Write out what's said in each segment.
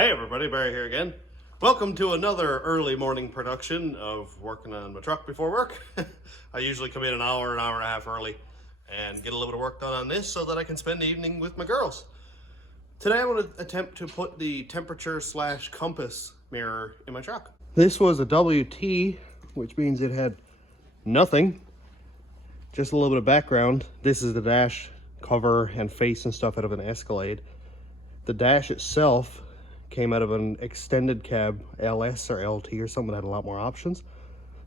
Hey everybody, Barry here again. Welcome to another early morning production of working on my truck before work. I usually come in an hour and a half early and get a little bit of work done on this so that I can spend the evening with my girls. Today I want to attempt to put the temperature / compass mirror in my truck. This was a WT, which means it had nothing. Just a little bit of background. This is the dash cover and face and stuff out of an Escalade. The dash itself came out of an extended cab LS or LT or something that had a lot more options,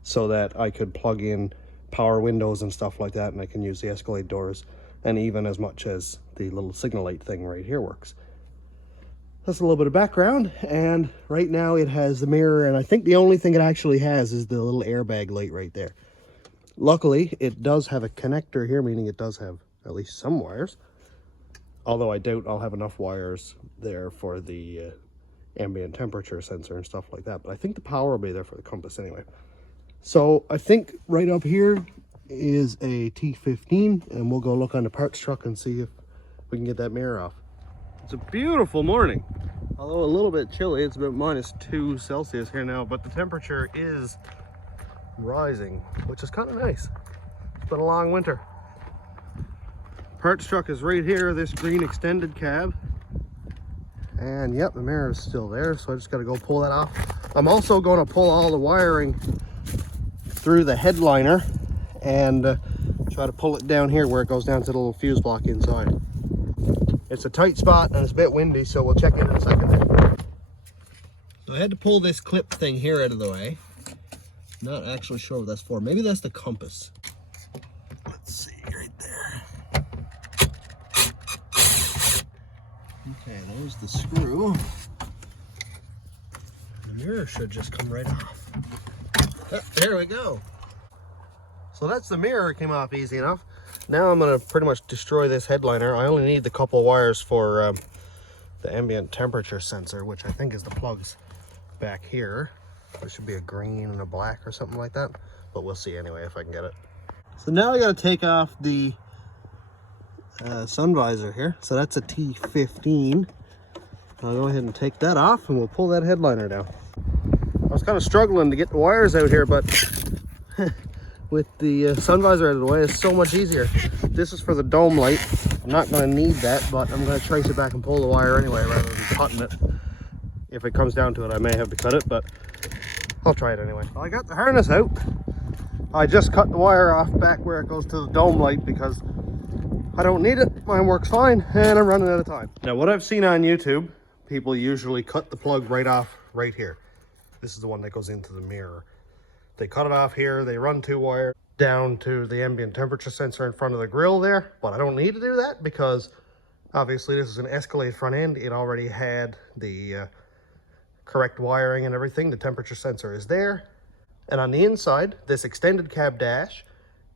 so that I could plug in power windows and stuff like that, and I can use the Escalade doors, and even as much as the little signal light thing right here works. That's a little bit of background, and right now it has the mirror, and I think the only thing it actually has is the little airbag light right there. Luckily, it does have a connector here, meaning it does have at least some wires, although I doubt I'll have enough wires there for the ambient temperature sensor and stuff like that, but I think the power will be there for the compass anyway. So I think right up here is a T15, and we'll go look on the parts truck and see if we can get that mirror off. It's a beautiful morning, although a little bit chilly. It's about -2 Celsius here now, but the temperature is rising, which is kind of nice. It's been a long winter. Parts truck is right here, this green extended cab. And yep, the mirror is still there, so I just got to go pull that off. I'm also going to pull all the wiring through the headliner and try to pull it down here where it goes down to the little fuse block inside. It's a tight spot and it's a bit windy, so we'll check in a second. So I had to pull this clip thing here out of the way. Not actually sure what that's for. Maybe that's the compass. Let's see, right there. Okay, there's the screw. The mirror should just come right off. Oh, there we go. So that's the mirror. It came off easy enough. Now I'm going to pretty much destroy this headliner. I only need the couple of wires for the ambient temperature sensor, which I think is the plugs back here. There should be a green and a black or something like that, but we'll see anyway if I can get it. So now I got to take off the sun visor here. So that's a T15. I'll go ahead and take that off and we'll pull that headliner down. I was kind of struggling to get the wires out here, but with the sun visor out of the way, it's so much easier. This is for the dome light. I'm not going to need that, but I'm going to trace it back and pull the wire anyway rather than cutting it. If it comes down to it, I may have to cut it, but I'll try it anyway. Well, I got the harness out. I just cut the wire off back where it goes to the dome light because I don't need it. Mine works fine and I'm running out of time. Now, what I've seen on YouTube, people usually cut the plug right off right here. This is the one that goes into the mirror. They cut it off here. They run 2 wires down to the ambient temperature sensor in front of the grill there, but I don't need to do that because obviously this is an Escalade front end. It already had the correct wiring and everything. The temperature sensor is there. And on the inside, this extended cab dash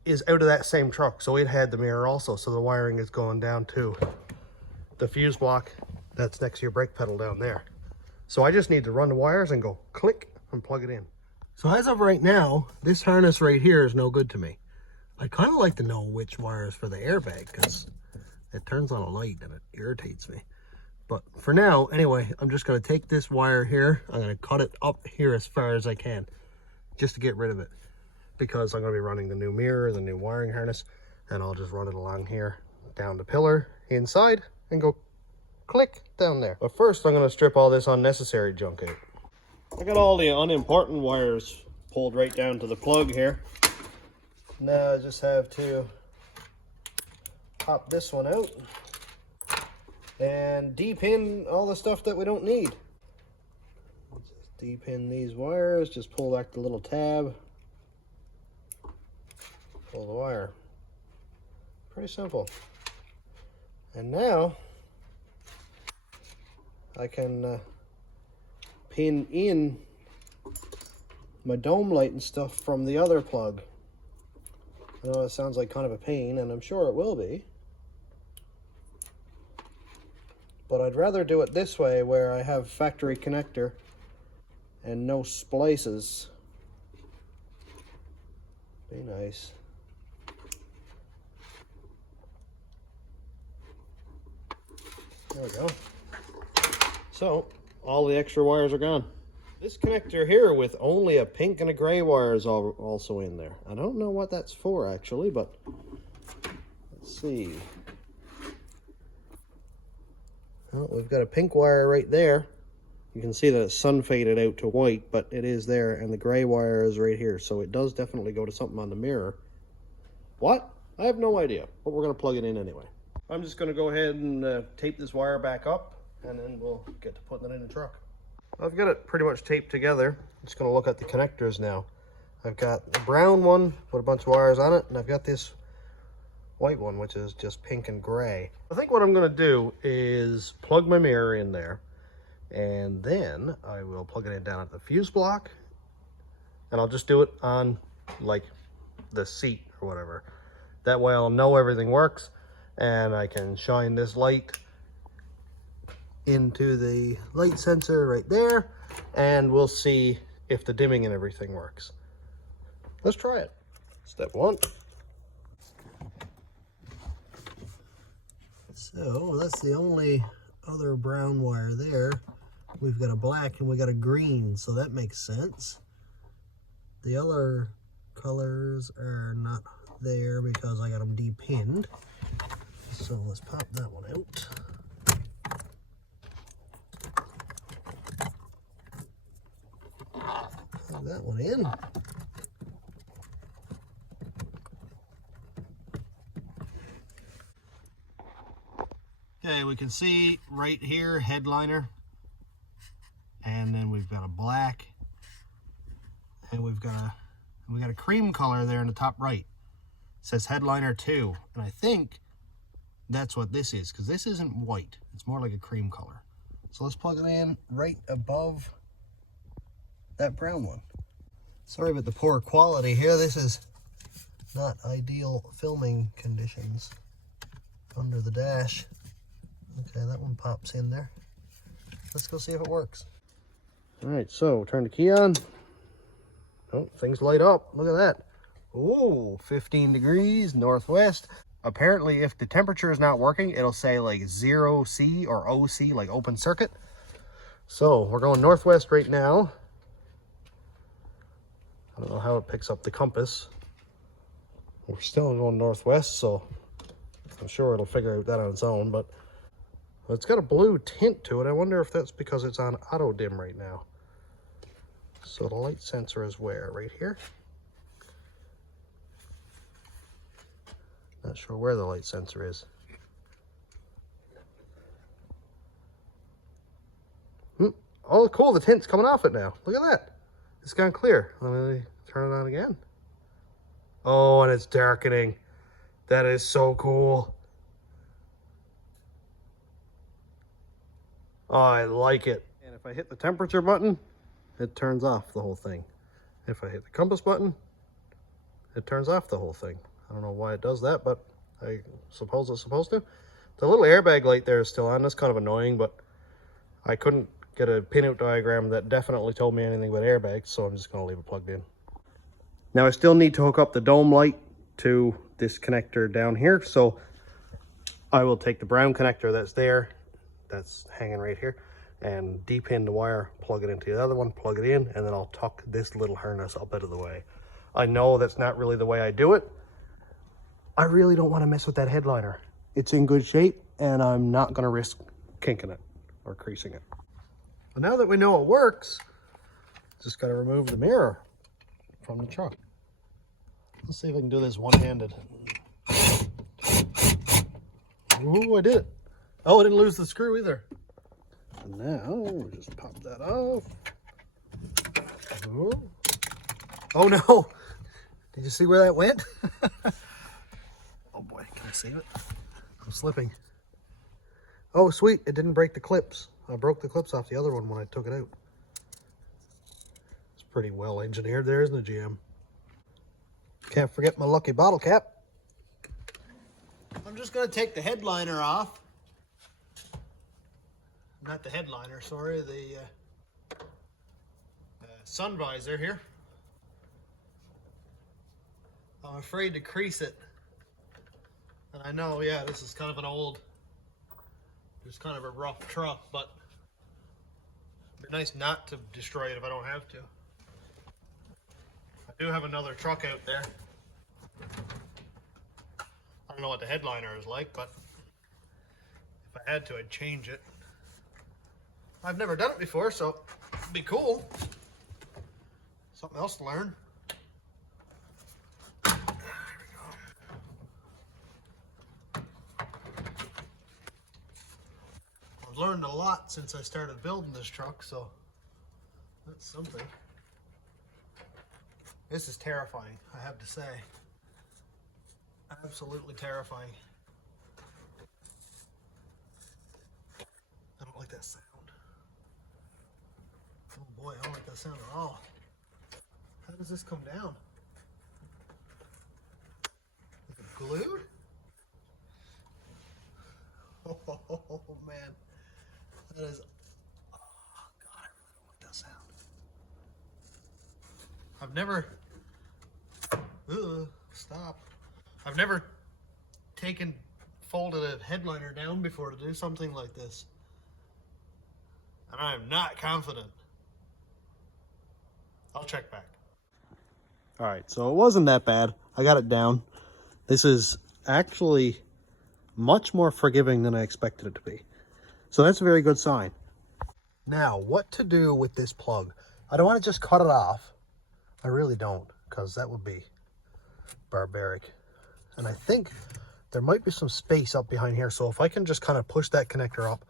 is out of that same truck, so it had the mirror also, so the wiring is going down to the fuse block that's next to your brake pedal down there. So I just need to run the wires and go click and plug it in. So as of right now, this harness right here is no good to me. I kind of like to know which wire is for the airbag because it turns on a light and it irritates me. But for now, anyway, I'm just going to take this wire here. I'm going to cut it up here as far as I can just to get rid of it, because I'm going to be running the new mirror, the new wiring harness, and I'll just run it along here, down the pillar, inside, and go click down there. But first, I'm going to strip all this unnecessary junk out. I got all the unimportant wires pulled right down to the plug here. Now I just have to pop this one out and de-pin all the stuff that we don't need. Just de-pin these wires, just pull back the little tab, pull the wire. Pretty simple. And now I can pin in my dome light and stuff from the other plug. I know it sounds like kind of a pain, and I'm sure it will be, but I'd rather do it this way where I have factory connector and no splices. Be nice. There we go. So all the extra wires are gone. This connector here with only a pink and a gray wire is also in there. I don't know what that's for actually, but let's see. Well, we've got a pink wire right there. You can see that it's sun faded out to white, but it is there, and the gray wire is right here, so it does definitely go to something on the mirror. What? I have no idea, but we're going to plug it in anyway. I'm just going to go ahead and tape this wire back up, and then we'll get to putting it in the truck. I've got it pretty much taped together. I'm just going to look at the connectors now. I've got the brown one with a bunch of wires on it, and I've got this white one, which is just pink and gray. I think what I'm going to do is plug my mirror in there, and then I will plug it in down at the fuse block, and I'll just do it on like the seat or whatever. That way I'll know everything works, and I can shine this light into the light sensor right there, and we'll see if the dimming and everything works. Let's try it. Step one. So that's the only other brown wire there. We've got a black and we got a green, so that makes sense. The other colors are not there because I got them depinned. So let's pop that one out. Plug that one in. Okay, we can see right here headliner, and then we've got a black, and we got a cream color there in the top right. It says headliner 2, and I think that's what this is, because this isn't white, it's more like a cream color. So let's plug it in right above that brown one. Sorry about the poor quality here. This is not ideal filming conditions under the dash. Okay, that one pops in there. Let's go see if it works. All right, so turn the key on. Oh, things light up. Look at that. Ooh, 15 degrees northwest. Apparently, if the temperature is not working, it'll say like 0C or OC, like open circuit. So we're going northwest right now. I don't know how it picks up the compass. We're still going northwest, so I'm sure it'll figure out that on its own, but it's got a blue tint to it. I wonder if that's because it's on auto dim right now. So the light sensor is where? Right here? Not sure where the light sensor is. Oh, cool. The tint's coming off it now. Look at that. It's gone clear. Let me turn it on again. Oh, and it's darkening. That is so cool. Oh, I like it. And if I hit the temperature button, it turns off the whole thing. If I hit the compass button, it turns off the whole thing. I don't know why it does that, but I suppose it's supposed to. The little airbag light there is still on. That's kind of annoying, but I couldn't get a pinout diagram that definitely told me anything about airbags, so I'm just going to leave it plugged in. Now I still need to hook up the dome light to this connector down here, so I will take the brown connector that's there, that's hanging right here, and depin the wire, plug it into the other one, plug it in, and then I'll tuck this little harness up out of the way. I know that's not really the way I do it. I really don't want to mess with that headliner. It's in good shape, and I'm not going to risk kinking it or creasing it. But now that we know it works, just got to remove the mirror from the truck. Let's see if I can do this one-handed. Ooh, I did it. Oh, I didn't lose the screw either. And now we'll just pop that off. Ooh. Oh no! Did you see where that went? Oh boy, can I save it? I'm slipping. Oh sweet, it didn't break the clips. I broke the clips off the other one when I took it out. It's pretty well engineered there, isn't it, GM? Can't forget my lucky bottle cap. I'm just going to take the headliner off. Not the headliner, sorry, the sun visor here. I'm afraid to crease it. And I know, yeah, this is kind of an old, just kind of a rough truck, but Be nice not to destroy it if I don't have to. I do have another truck out there. I don't know what the headliner is like, but if I had to, I'd change it. I've never done it before, so it'd be cool. Something else to learn. There we go. I've learned a lot since I started building this truck, so that's something. This is terrifying, I have to say. Absolutely terrifying. I don't like that sound. Oh boy, I don't like that sound at all. How does this come down? Is it glued? Oh man. That is, oh God, I really don't like that sound. I've never, stop. I've never folded a headliner down before to do something like this. And I am not confident. I'll check back. All right, so it wasn't that bad. I got it down. This is actually much more forgiving than I expected it to be. So that's a very good sign. Now, what to do with this plug? I don't want to just cut it off. I really don't, because that would be barbaric. And I think there might be some space up behind here. So if I can just kind of push that connector up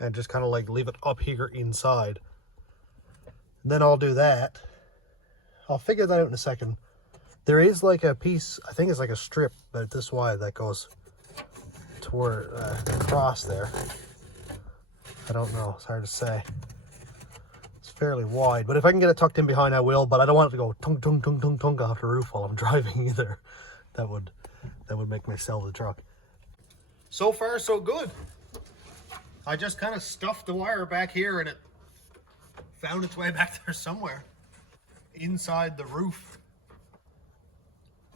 and just kind of like leave it up here inside, then I'll do that. I'll figure that out in a second. There is like a piece, I think it's like a strip about this wide that goes toward across there. I don't know, it's hard to say. It's fairly wide, but if I can get it tucked in behind, I will, but I don't want it to go tung tung tung tung tung off the roof while I'm driving either. That would make me sell the truck. So far, so good. I just kind of stuffed the wire back here and it found its way back there somewhere inside the roof.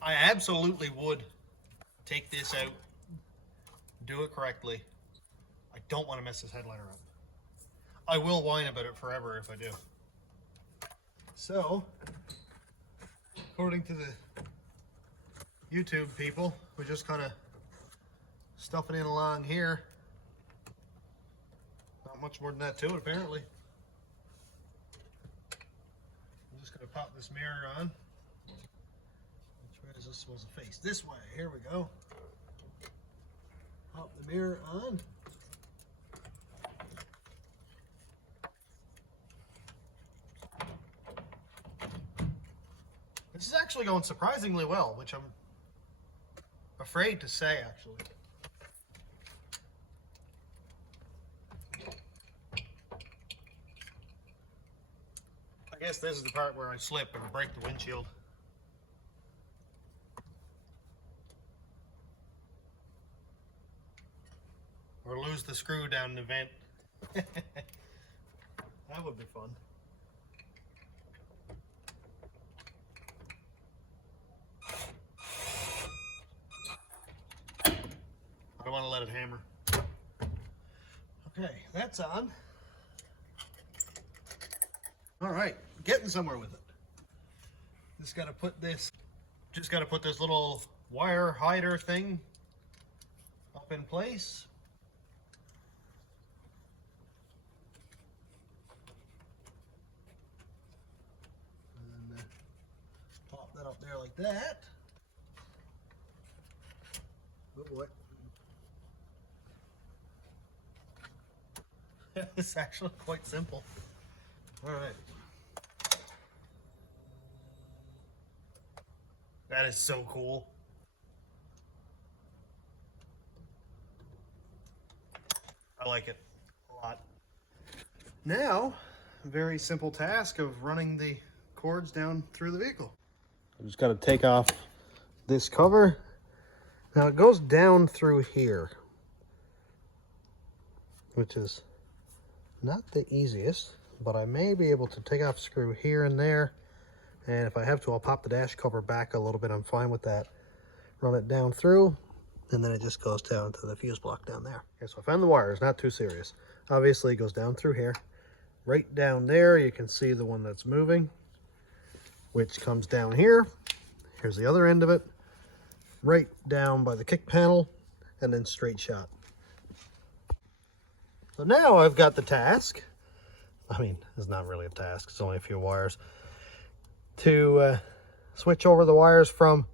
I absolutely would take this out, do it correctly. I don't want to mess this headliner up. I will whine about it forever if I do. So, according to the YouTube people, we're just kind of stuffing in along here. Not much more than that to it, apparently. I'm just going to pop this mirror on. Which way is this supposed to face? This way. Here we go. Pop the mirror on. This is actually going surprisingly well, which I'm afraid to say, actually. I guess this is the part where I slip and break the windshield. Or lose the screw down the vent. That would be fun. I don't want to let it hammer. Okay, that's on. All right, getting somewhere with it. Just got to put this little wire hider thing up in place. And pop that up there like that. Oh boy. It's actually quite simple. All right. That is so cool. I like it a lot. Now, a very simple task of running the cords down through the vehicle. I just got to take off this cover. Now it goes down through here, which is not the easiest, but I may be able to take off a screw here and there, and if I have to, I'll pop the dash cover back a little bit. I'm fine with that. Run it down through, and then it just goes down to the fuse block down there. Okay, so I found the wires, not too serious. Obviously it goes down through here, Right down there, you can see the one that's moving, which comes down here. Here's the other end of it, right down by the kick panel, and then straight shot. So now I've got the task, I mean, it's not really a task, it's only a few wires, to switch over the wires from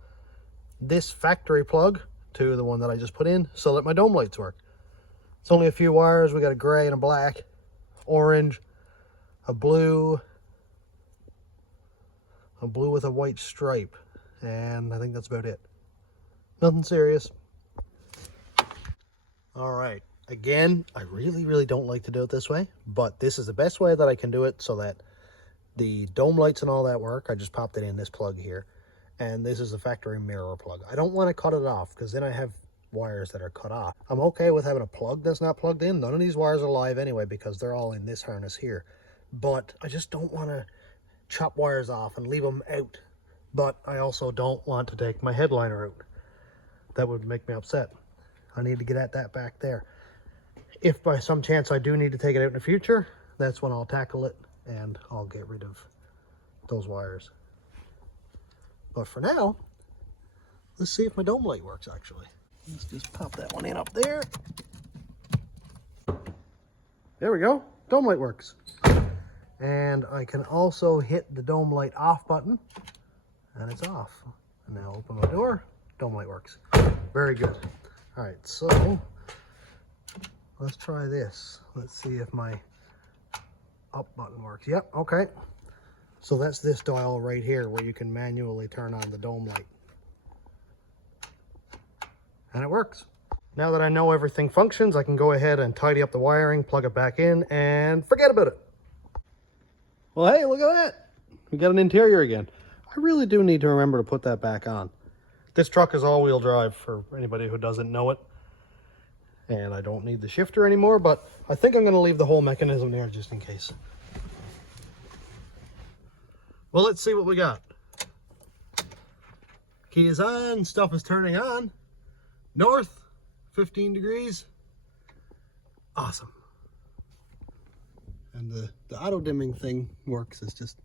this factory plug to the one that I just put in so that my dome lights work. It's only a few wires. We got a gray and a black, orange, a blue with a white stripe, and I think that's about it. Nothing serious. All right, again, I really don't like to do it this way, but this is the best way that I can do it so that the dome lights and all that work. I just popped it in this plug here, and this is the factory mirror plug. I don't want to cut it off because then I have wires that are cut off. I'm okay with having a plug that's not plugged in. None of these wires are live anyway because they're all in this harness here, but I just don't want to chop wires off and leave them out. But I also don't want to take my headliner out. That would make me upset. I need to get at that back there. If by some chance I do need to take it out in the future, that's when I'll tackle it and I'll get rid of those wires. But for now, let's see if my dome light works actually. Let's just pop that one in up there. There we go, dome light works. And I can also hit the dome light off button and it's off. And now open my door, dome light works. Very good. All right, so let's try this. Let's see if my up button works. Yep, okay. So that's this dial right here where you can manually turn on the dome light. And it works. Now that I know everything functions, I can go ahead and tidy up the wiring, plug it back in, and forget about it. Well, hey, look at that. We got an interior again. I really do need to remember to put that back on. This truck is all-wheel drive for anybody who doesn't know it. And I don't need the shifter anymore, but I think I'm going to leave the whole mechanism there just in case. Well, let's see what we got. Key is on, stuff is turning on. North, 15 degrees. Awesome. And the auto dimming thing works. It's just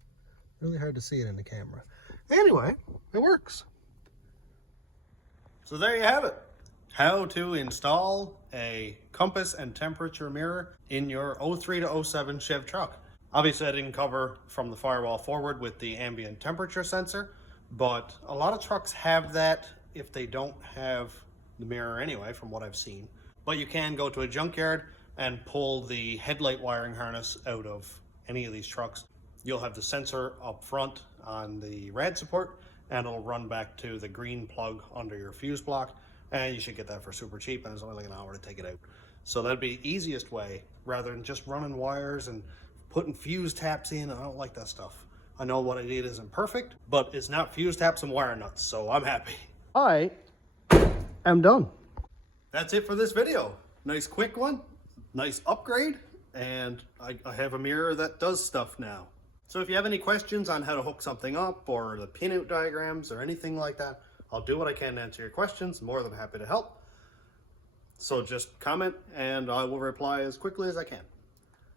really hard to see it in the camera. Anyway, it works. So there you have it. How to install a compass and temperature mirror in your 03 to 07 Chev truck. Obviously I didn't cover from the firewall forward with the ambient temperature sensor, but a lot of trucks have that if they don't have the mirror anyway, from what I've seen. But you can go to a junkyard and pull the headlight wiring harness out of any of these trucks. You'll have the sensor up front on the rad support, and it'll run back to the green plug under your fuse block, and you should get that for super cheap, and it's only like an hour to take it out. So that'd be the easiest way, rather than just running wires and putting fuse taps in. I don't like that stuff. I know what I did isn't perfect, but it's not fuse taps and wire nuts, so I'm happy. I am done. That's it for this video. Nice quick one, nice upgrade, and I have a mirror that does stuff now. So if you have any questions on how to hook something up or the pinout diagrams or anything like that, I'll do what I can to answer your questions. More than happy to help. So just comment and I will reply as quickly as I can.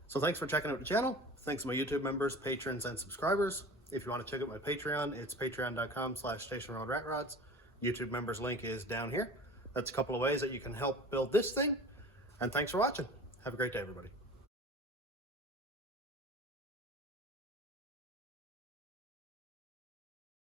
So thanks for checking out the channel. Thanks to my YouTube members, patrons, and subscribers. If you want to check out my Patreon, it's patreon.com/stationroadratrods. YouTube members link is down here. That's a couple of ways that you can help build this thing. And thanks for watching. Have a great day, everybody.